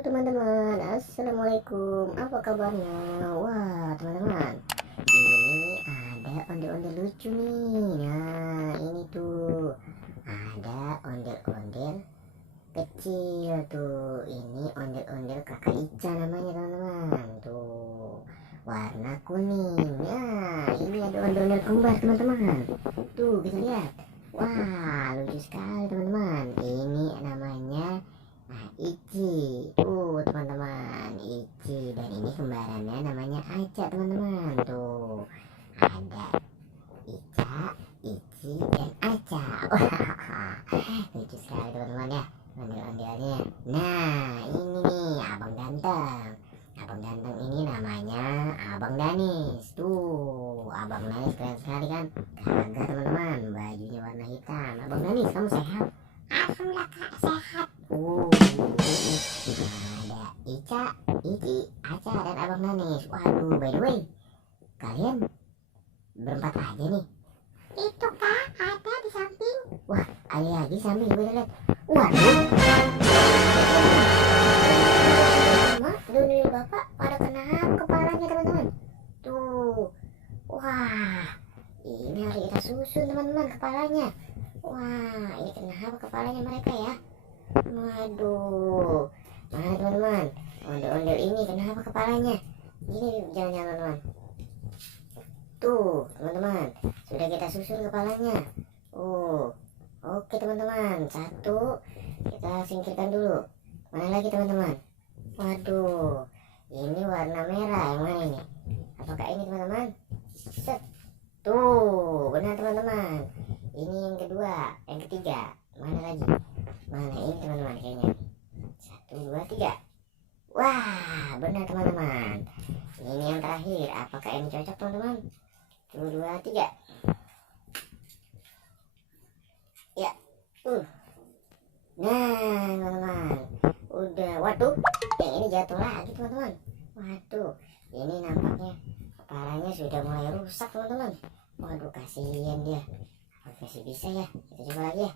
Halo teman-teman, assalamualaikum. Apa kabarnya? Wah teman-teman, ini ada ondel-ondel lucu nih. Nah ini tuh ada ondel-ondel kecil tuh. Ini ondel-ondel kakak Ica namanya teman-teman. Tuh warna kuning. Nah ini ada ondel-ondel kembar teman-teman. Tuh kita lihat. Wah lucu sekali teman-teman. Ini namanya Ici. Teman-teman, Ici, dan ini kembarannya namanya Aca teman-teman. Tuh ada Ica, Ici, dan Aca. Wah lucu sekali teman-teman ya ondel-ondelnya. Nah ini nih abang ganteng ini namanya Abang Danis. Tuh abang Danis keren sekali kan. Kagak teman-teman, bajunya warna hitam. Abang Danis, kamu sehat? Alhamdulillah kak, sehat. Ada Ica, Ici, Aca, dan Abang Danis. Waduh, by the way, kalian berempat aja nih. Itu kak, ada di samping. Wah, ada lagi samping, gue lihat. Waduh. Mama, dulu bapak pada kenapa kepalanya teman-teman? Tuh, wah, ini harus kita susun teman-teman kepalanya. Wah, ini kenapa kepalanya mereka ya? Waduh, mana teman-teman? Ondel-ondel ini kenapa kepalanya? Ini jangan-jangan teman-teman. Tuh teman-teman, sudah kita susun kepalanya. Oke teman-teman. Satu kita singkirkan dulu. Mana lagi teman-teman? Waduh, ini warna merah. Yang mana ini? Apakah ini teman-teman? Set. Tuh, benar teman-teman. Ini yang kedua, yang ketiga. Mana lagi? Mana ini teman-teman kayaknya? 1, 2, 3. Wah, benar teman-teman. Ini yang terakhir. Apakah ini cocok teman-teman? 1, 2, 3. Ya. Nah, teman-teman. Udah. Waduh, yang ini jatuh lagi teman-teman. Waduh, ini nampaknya kepalanya sudah mulai rusak teman-teman. Waduh, kasihan dia. Masih bisa ya, kita coba lagi ya.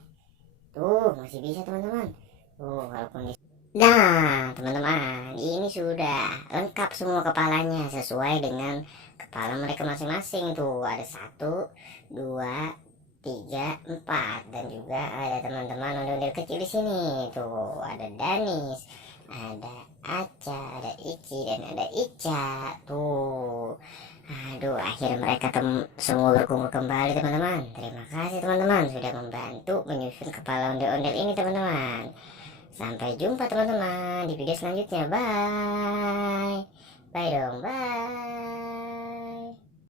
Tuh masih bisa teman-teman. Walaupun nah teman-teman, ini sudah lengkap semua kepalanya sesuai dengan kepala mereka masing-masing. Tuh ada 1, 2, 3, 4, dan juga ada teman-teman ondel-ondel kecil di sini. Tuh ada Danis, ada Aca, ada Ici, dan ada Ica. Tuh aduh, akhirnya mereka semua berkumpul kembali teman-teman. Terima kasih teman-teman sudah membantu menyusun kepala ondel-ondel ini teman-teman. Sampai jumpa teman-teman di video selanjutnya. Bye.